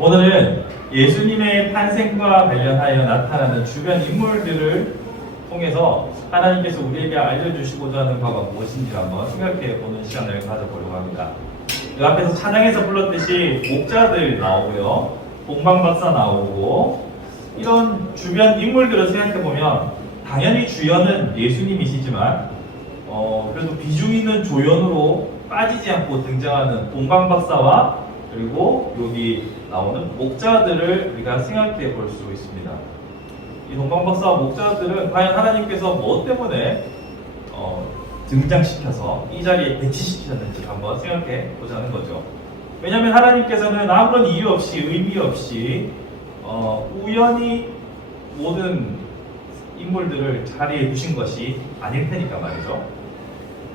오늘은 예수님의 탄생과 관련하여 나타나는 주변 인물들을 통해서 하나님께서 우리에게 알려주시고자 하는 바가 무엇인지 한번 생각해 보는 시간을 가져보려고 합니다. 그 앞에서 찬양에서 불렀듯이 목자들 나오고요, 동방박사 나오고, 이런 주변 인물들을 생각해 보면 당연히 주연은 예수님이시지만 그래도 비중 있는 조연으로 빠지지 않고 등장하는 동방박사와 그리고 여기 나오는 목자들을 우리가 생각해 볼 수 있습니다. 이 동방박사와 목자들은 과연 하나님께서 뭐 때문에 등장시켜서 이 자리에 배치시키셨는지 한번 생각해 보자는 거죠. 왜냐하면 하나님께서는 아무런 이유 없이 의미 없이 우연히 모든 인물들을 자리에 두신 것이 아닐 테니까 말이죠.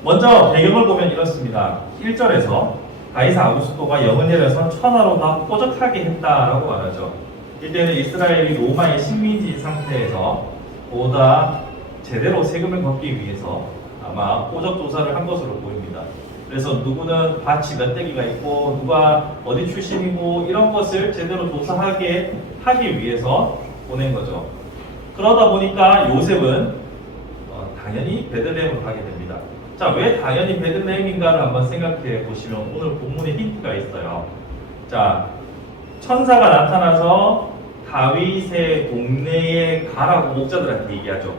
먼저 배경을 보면 이렇습니다. 1절에서 가이사 아우구스토가 영을 내려서 천하로 다 포적하게 했다라고 말하죠. 이때는 이스라엘이 로마의 식민지 상태에서 보다 제대로 세금을 걷기 위해서 아마 포적 조사를 한 것으로 보입니다. 그래서 누구는 밭이 몇 대기가 있고 누가 어디 출신이고 이런 것을 제대로 조사하게 하기 위해서 보낸 거죠. 그러다 보니까 요셉은 당연히 베들레헴을 가게 됩니다. 자, 왜 당연히 베들레헴인가를 한번 생각해 보시면 오늘 본문에 힌트가 있어요. 자, 천사가 나타나서 다윗의 동네에 가라고 목자들한테 얘기하죠.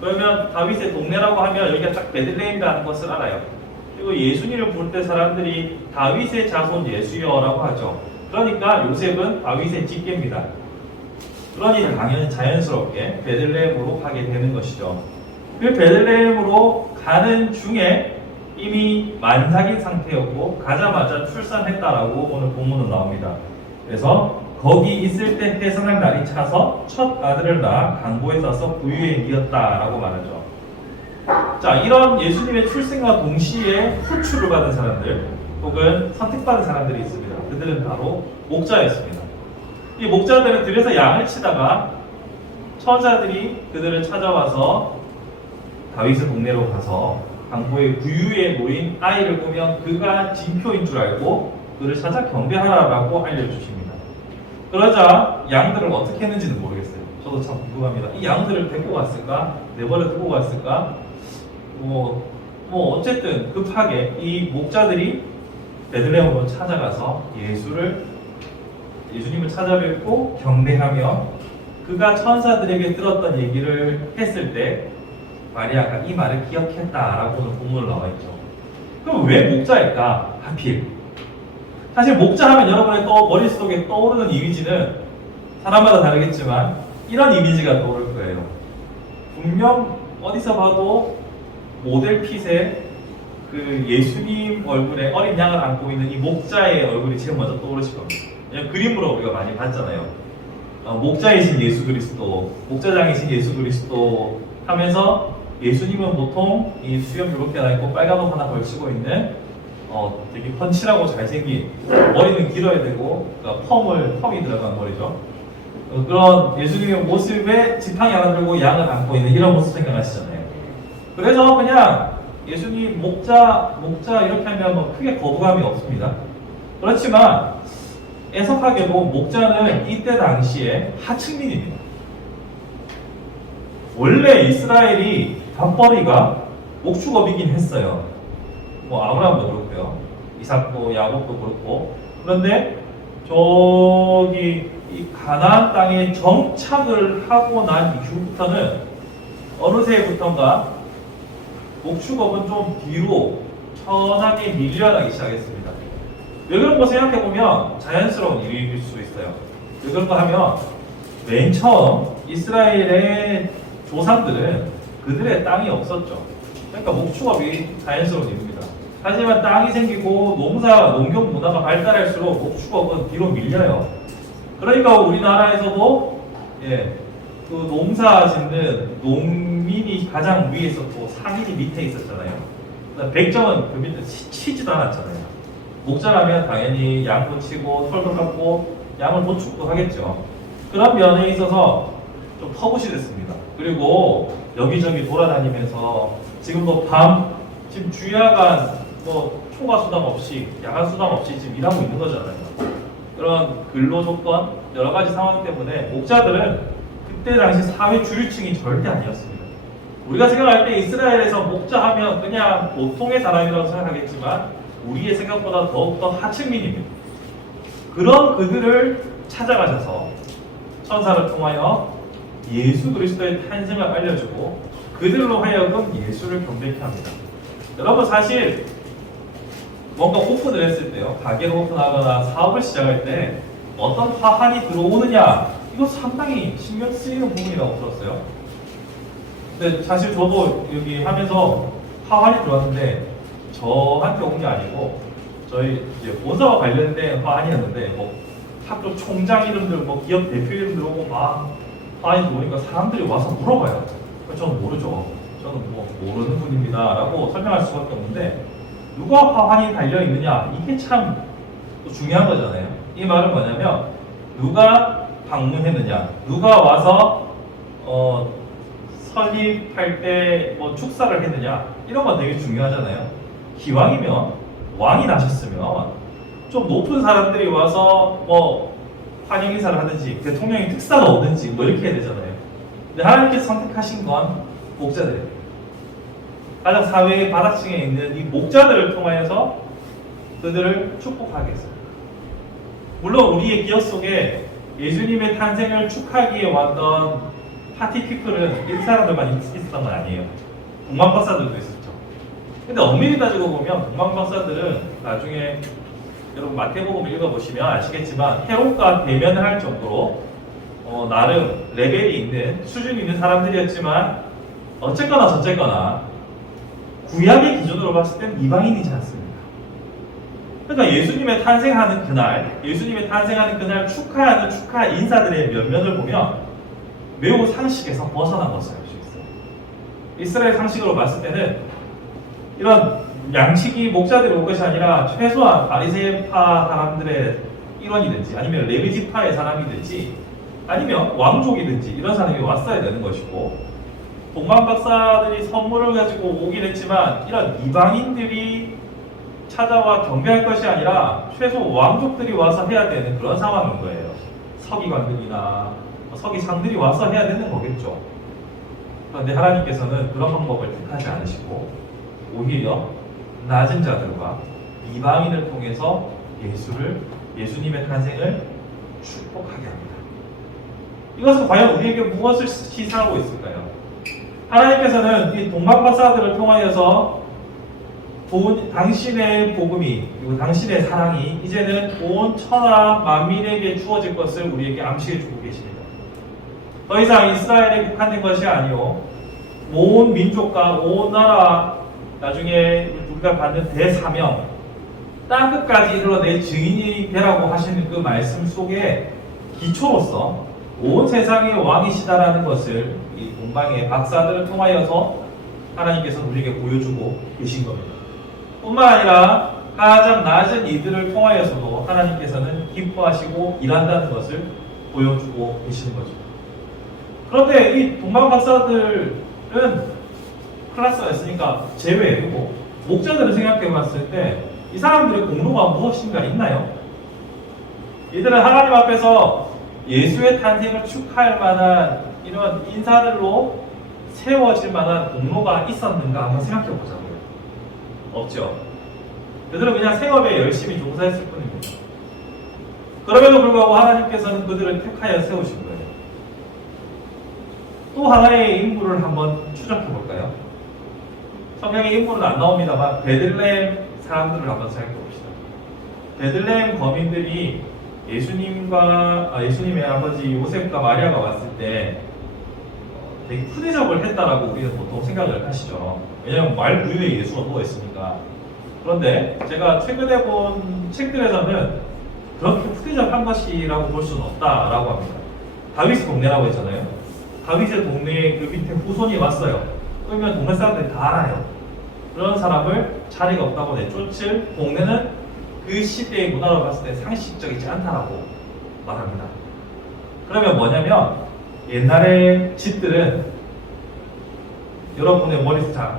그러면 다윗의 동네라고 하면 여기가 딱 베들레헴이라는 것을 알아요. 그리고 예수님을 부를 때 사람들이 다윗의 자손 예수여라고 하죠. 그러니까 요셉은 다윗의 직계입니다. 그러니 당연히 자연스럽게 베들레헴으로 가게 되는 것이죠. 그 베들레헴으로 가는 중에 이미 만삭인 상태였고 가자마자 출산했다라고 오늘 본문은 나옵니다. 그래서 거기 있을 때 해산할 날이 차서 첫 아들을 낳아 강보에 싸서 부유에 이었다라고 말하죠. 자, 이런 예수님의 출생과 동시에 후출을 받은 사람들 혹은 선택받은 사람들이 있습니다. 그들은 바로 목자였습니다. 이 목자들은 들에서 양을 치다가 천사들이 그들을 찾아와서 다윗의 동네로 가서 강보의 구유에 놓인 아이를 보면 그가 진표인 줄 알고 그를 찾아 경배하라라고 알려주십니다. 그러자 양들을 어떻게 했는지는 모르겠어요. 저도 참 궁금합니다. 이 양들을 데리고 갔을까? 내버려 두고 갔을까? 어쨌든 급하게 이 목자들이 베들레헴으로 찾아가서 예수님을 찾아뵙고 경배하며 그가 천사들에게 들었던 얘기를 했을 때 마리아가 이 말을 기억했다라고는 본문을 나와 있죠. 그럼 왜 목자일까? 하필. 사실 목자하면 여러분의 머릿속에 떠오르는 이미지는 사람마다 다르겠지만 이런 이미지가 떠오를 거예요. 분명 어디서 봐도 모델 핏의 그 예수님 얼굴에 어린 양을 안고 있는 이 목자의 얼굴이 제일 먼저 떠오르실 겁니다. 그냥 그림으로 우리가 많이 봤잖아요. 목자이신 예수 그리스도, 목자장이신 예수 그리스도 하면서 예수님은 보통 이 수염 이렇게 나 있고 빨간 옷 하나 걸치고 있는 되게 펀치라고 잘생긴, 머리는 길어야 되고 그러니까 펌이 들어간 머리죠. 그런 예수님의 모습에 지팡이 하나 들고 양을 안고 있는 이런 모습 생각하시잖아요. 그래서 그냥 예수님 목자 이렇게 하면 뭐 크게 거부감이 없습니다. 그렇지만 애석하게도 목자는 이때 당시에 하층민입니다. 원래 이스라엘이 밥벌이가 목축업이긴 했어요. 아브라함도 그렇고요, 이삭도 야곱도 그렇고. 그런데 저기 이 가나안 땅에 정착을 하고 난 이후부터는 어느새부턴가 목축업은 좀 뒤로 천하게 밀려나기 시작했습니다. 왜 그런 거 생각해보면 자연스러운 일일 수 있어요. 왜 그런가 하면 맨 처음 이스라엘의 조상들은 그들의 땅이 없었죠. 그러니까 목축업이 자연스러운 일입니다. 하지만 땅이 생기고 농경 문화가 발달할수록 목축업은 뒤로 밀려요. 그러니까 우리나라에서도 그 농사 짓는 농민이 가장 위에 있었고 상인이 밑에 있었잖아요. 백정은 그 밑에 치지도 않았잖아요. 목자라면 당연히 양도 치고 털도 깎고 양을 도축도 하겠죠. 그런 면에 있어서 좀 터부시 됐습니다. 그리고 여기저기 돌아다니면서 지금도 지금 주야간 초과 수당 없이 야간 수당 없이 지금 일하고 있는 거잖아요. 그런 근로 조건, 여러 가지 상황 때문에 목자들은 그때 당시 사회 주류층이 절대 아니었습니다. 우리가 생각할 때 이스라엘에서 목자하면 그냥 보통의 사람이라고 생각하겠지만 우리의 생각보다 더욱더 하층민입니다. 그런 그들을 찾아가셔서 천사를 통하여 예수 그리스도의 탄생을 알려주고 그들로 하여금 예수를 경배케 합니다. 여러분 사실 뭔가 오픈을 했을 때요, 가게를 오픈하거나 사업을 시작할 때 어떤 화환이 들어오느냐, 이거 상당히 신경 쓰이는 부분이라고 들었어요. 근데 사실 저도 여기 하면서 화환이 들어왔는데 저한테 온 게 아니고 저희 이제 본사와 관련된 화환이었는데 뭐 학교 총장 이름들, 뭐 기업 대표 이름들 오고 막 화환이 들어오니까 사람들이 와서 물어봐요. 저는 모르죠. 저는 뭐 모르는 분입니다라고 설명할 수밖에 없는데 누가 화환이 달려 있느냐, 이게 참 중요한 거잖아요. 이 말은 뭐냐면 누가 방문했느냐, 누가 와서 설립할 때 뭐 축사를 했느냐, 이런 건 되게 중요하잖아요. 기왕이면 왕이 나셨으면 좀 높은 사람들이 와서 뭐 환영 인사를 하든지 대통령이 특사가 오든지 뭐 이렇게 해야 되잖아요. 근데 하나님께서 선택하신 건 목자들입니다. 가장 사회의 바닥층에 있는 이 목자들을 통하여서 그들을 축복하겠어요. 물론 우리의 기억 속에 예수님의 탄생을 축하하기에 왔던 파티 피플은 이 사람들만 있었던 건 아니에요. 동방 박사들도 있었죠. 근데 엄밀히 따지고 보면 동방 박사들은 나중에 여러분 마태복음 읽어보시면 아시겠지만 헤롯과 대면을 할 정도로 나름 레벨이 있는, 수준이 있는 사람들이었지만 어쨌거나 저쨌거나 구약의 기준으로 봤을 땐 이방인이지 않습니까? 그러니까 예수님의 탄생하는 그날 축하하는 축하 인사들의 면면을 보면 매우 상식에서 벗어난 것을 알 수 있어요. 이스라엘 상식으로 봤을 때는 이런 양치기 목자들이 올 것이 아니라 최소한 바리새파 사람들의 일원이든지 아니면 레위지파의 사람이든지 아니면 왕족이든지 이런 사람이 왔어야 되는 것이고, 동방 박사들이 선물을 가지고 오긴 했지만 이런 이방인들이 찾아와 경배할 것이 아니라 최소 왕족들이 와서 해야 되는 그런 상황인 거예요. 서기관들이나 서기상들이 와서 해야 되는 거겠죠. 그런데 하나님께서는 그런 방법을 택하지 않으시고 오히려 낮은 자들과 이방인을 통해서 예수님의 탄생을 축복하게 합니다. 이것은 과연 우리에게 무엇을 시사하고 있을까요? 하나님께서는 이 동방 박사들을 통하여서 당신의 복음이, 그리고 당신의 사랑이 이제는 온 천하 만민에게 주어질 것을 우리에게 암시해 주고 계십니다. 더 이상 이스라엘에 국한된 것이 아니요, 온 민족과 온 나라, 나중에 우리가 받는 대사명, 땅 끝까지 이르러 내 증인이 되라고 하시는 그 말씀 속에 기초로서 온 세상의 왕이시다라는 것을 이 동방의 박사들을 통하여서 하나님께서 우리에게 보여주고 계신 겁니다. 뿐만 아니라 가장 낮은 이들을 통하여서도 하나님께서는 기뻐하시고 일한다는 것을 보여주고 계시는 거죠. 그런데 이 동방 박사들은 클래스가 있으니까 제외고, 목자들을 생각해 봤을 때 이 사람들의 공로가 무엇인가 있나요? 이들은 하나님 앞에서 예수의 탄생을 축하할 만한 이런 인사들로 세워질 만한 공로가 있었는가 한번 생각해 보자고요. 없죠. 그들은 그냥 생업에 열심히 종사했을 뿐입니다. 그럼에도 불구하고 하나님께서는 그들을 택하여 세우신 거예요. 또 하나의 인물을 한번 추적해 볼까요? 성경에 인물은 안 나옵니다만 베들레헴 사람들을 한번 생각해 봅시다. 베들레헴 거민들이 예수님의 아버지 요셉과 마리아가 왔을 때 되게 푸대접을 했다라고 우리는 보통 생각을 하시죠. 왜냐하면 말부유에 예수가 누워 있으니까. 그런데 제가 최근에 본 책들에서는 그렇게 푸대접한 것이라고 볼 수는 없다라고 합니다. 다윗의 동네라고 했잖아요. 다윗의 동네에 그 밑에 후손이 왔어요. 그러면 동네 사람들이 다 알아요. 그런 사람을 자리가 없다고 내쫓을 동네는 그 시대의 문화로 봤을 때 상식적이지 않다라고 말합니다. 그러면 뭐냐면 옛날의 집들은, 여러분의 머리에서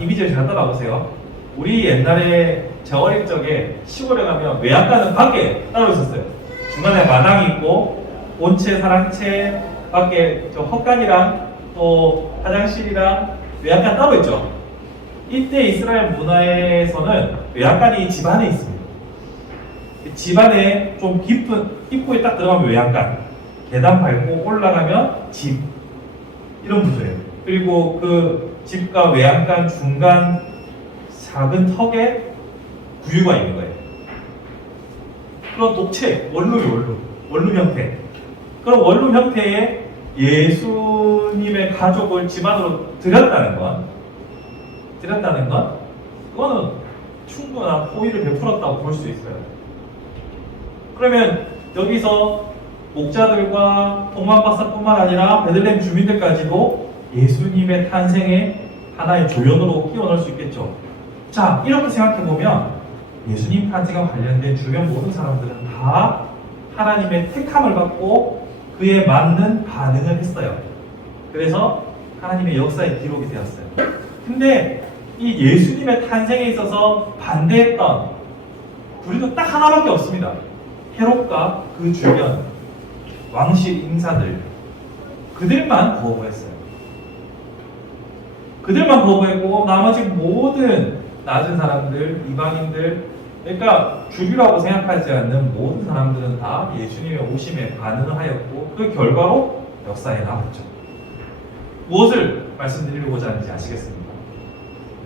이미지를 잘 따라보세요. 우리 옛날에 제 어릴 적에 시골에 가면 외양간은 밖에 따로 있었어요. 중간에 마당이 있고 본체, 사랑채 밖에 저 헛간이랑 또 화장실이랑 외양간 따로 있죠. 이때 이스라엘 문화에서는 외양간이 집 안에 있습니다. 집 안에 좀 깊은 입구에 딱 들어가면 외양간, 계단 밟고 올라가면 집, 이런 구조예요. 그리고 그 집과 외양간 중간 작은 턱에 구유가 있는 거예요. 그런 독채, 원룸 형태. 그런 원룸 형태의 예수님의 가족을 집 안으로 들였다는 건 그거는 충분한 호의를 베풀었다고 볼 수 있어요. 그러면 여기서 목자들과 동방박사뿐만 아니라 베들레헴 주민들까지도 예수님의 탄생에 하나의 조연으로 끼워 넣을 수 있겠죠. 자, 이렇게 생각해 보면 예수님 탄생과 관련된 주변 모든 사람들은 다 하나님의 택함을 받고 그에 맞는 반응을 했어요. 그래서 하나님의 역사의 기록이 되었어요. 근데 이 예수님의 탄생에 있어서 반대했던 부류도 딱 하나밖에 없습니다. 헤롯과 그 주변 왕실 인사들, 그들만 거부했어요. 그들만 거부했고 나머지 모든 낮은 사람들, 이방인들, 그러니까 주류라고 생각하지 않는 모든 사람들은 다 예수님의 오심에 반응을 하였고 그 결과로 역사에 남았죠. 무엇을 말씀드리고자 하는지 아시겠습니까?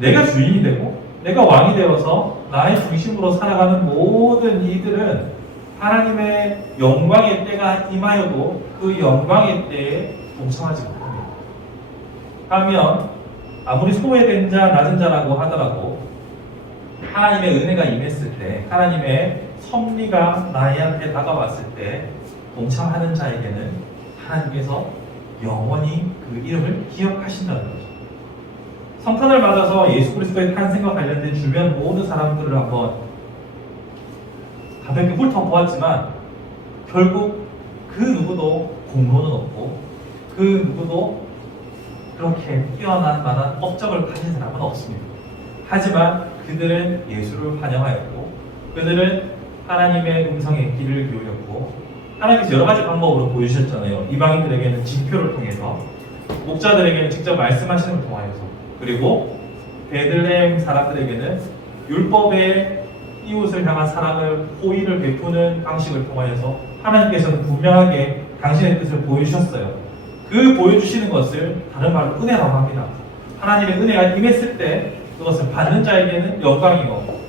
내가 주인이 되고 내가 왕이 되어서 나의 중심으로 살아가는 모든 이들은 하나님의 영광의 때가 임하여도 그 영광의 때에 동참하지 못합니다. 하면 아무리 소외된 자, 낮은 자라고 하더라도 하나님의 은혜가 임했을 때, 하나님의 섭리가 나한테 다가왔을 때 동참하는 자에게는 하나님께서 영원히 그 이름을 기억하신다는 거죠. 성탄을 맞아서 예수 그리스도의 탄생과 관련된 주변 모든 사람들을 한번 가볍게 훑어보았지만 결국 그 누구도 공로는 없고 그 누구도 그렇게 뛰어난 만한 업적을 가진 사람은 없습니다. 하지만 그들은 예수를 환영하였고 그들은 하나님의 음성에 귀를 기울였고 하나님께서 여러 가지 방법으로 보여주셨잖아요. 이방인들에게는 징표를 통해서, 목자들에게는 직접 말씀하시는 걸 통하여서, 그리고 베들레헴 사람들에게는 율법의 이웃을 향한 사랑을, 호의를 베푸는 방식을 통하여서 하나님께서는 분명하게 당신의 뜻을 보여주셨어요. 그 보여주시는 것을 다른 말로 은혜라고 합니다. 하나님의 은혜가 임했을 때 그것을 받는 자에게는 영광이고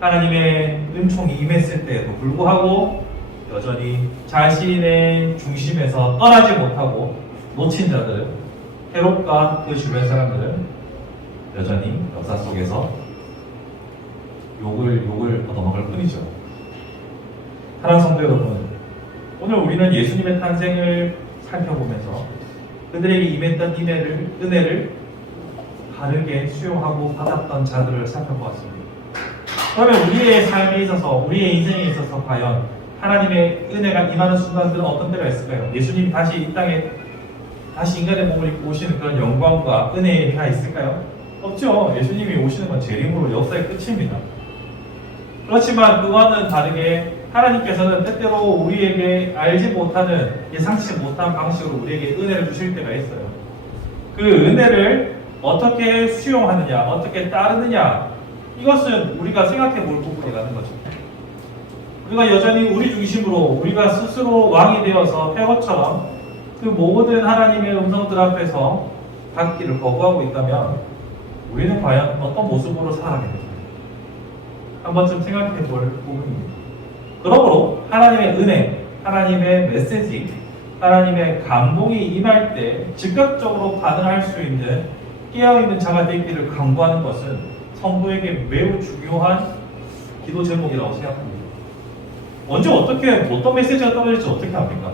하나님의 은총이 임했을 때에도 불구하고 여전히 자신의 중심에서 떠나지 못하고 놓친 자들은, 헤롯과 그 주변 사람들은 여전히 역사 속에서 욕을 얻어먹을 뿐이죠. 사랑하는 성도 여러분, 오늘 우리는 예수님의 탄생을 살펴보면서 그들에게 임했던 은혜를 바르게 수용하고 받았던 자들을 살펴보았습니다. 그러면 우리의 삶에 있어서, 우리의 인생에 있어서 과연 하나님의 은혜가 임하는 순간들은 어떤 때가 있을까요? 예수님이 다시 이 땅에 다시 인간의 몸을 입고 오시는 그런 영광과 은혜의 해가 있을까요? 없죠. 예수님이 오시는 건 재림으로 역사의 끝입니다. 그렇지만 그와는 다르게 하나님께서는 때때로 우리에게 알지 못하는, 예상치 못한 방식으로 우리에게 은혜를 주실 때가 있어요. 그 은혜를 어떻게 수용하느냐, 어떻게 따르느냐, 이것은 우리가 생각해 볼 부분이라는 거죠. 우리가 여전히 우리 중심으로 우리가 스스로 왕이 되어서 헤롯처럼 그 모든 하나님의 음성들 앞에서 받기를 거부하고 있다면 우리는 과연 어떤 모습으로 살아가게 될까요? 한 번쯤 생각해 볼 부분입니다. 그러므로 하나님의 은혜, 하나님의 메시지, 하나님의 감동이 임할 때 즉각적으로 반응할 수 있는 깨어있는 자가 되기를 강구하는 것은 성도에게 매우 중요한 기도 제목이라고 생각합니다. 언제 어떤 메시지가 떠올릴지 어떻게 합니까?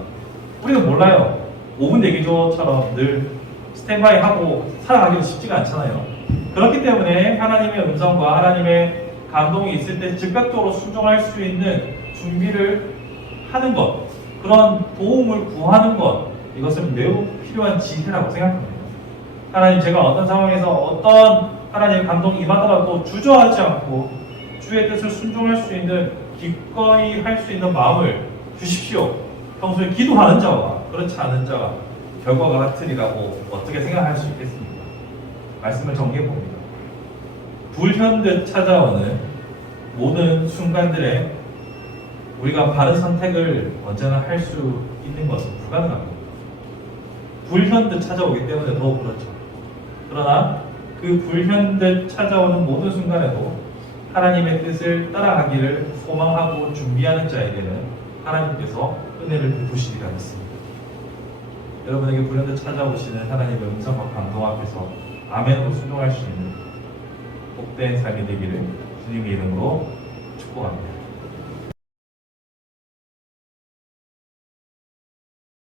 우리는 몰라요. 5분 대기조처럼 늘 스탠바이 하고 살아가기는 쉽지가 않잖아요. 그렇기 때문에 하나님의 음성과 하나님의 감동이 있을 때 즉각적으로 순종할 수 있는 준비를 하는 것, 그런 도움을 구하는 것, 이것은 매우 필요한 지혜라고 생각합니다. 하나님, 제가 어떤 상황에서 어떤 하나님의 감동이 임하더라도 주저하지 않고 주의 뜻을 순종할 수 있는, 기꺼이 할 수 있는 마음을 주십시오. 평소에 기도하는 자와 그렇지 않은 자가 결과가 같으리라고 어떻게 생각할 수 있겠습니까? 말씀을 정리해 봅니다. 불현듯 찾아오는 모든 순간들에 우리가 바른 선택을 언제나 할 수 있는 것은 불가능합니다. 불현듯 찾아오기 때문에 더욱 그렇죠. 그러나 그 불현듯 찾아오는 모든 순간에도 하나님의 뜻을 따라가기를 소망하고 준비하는 자에게는 하나님께서 은혜를 베푸시리라 믿습니다. 여러분에게 불현듯 찾아오시는 하나님의 음성과 감동 앞에서 아멘으로 순종할 수 있는 복된 삶이 되기를 주님의 이름으로 축복합니다.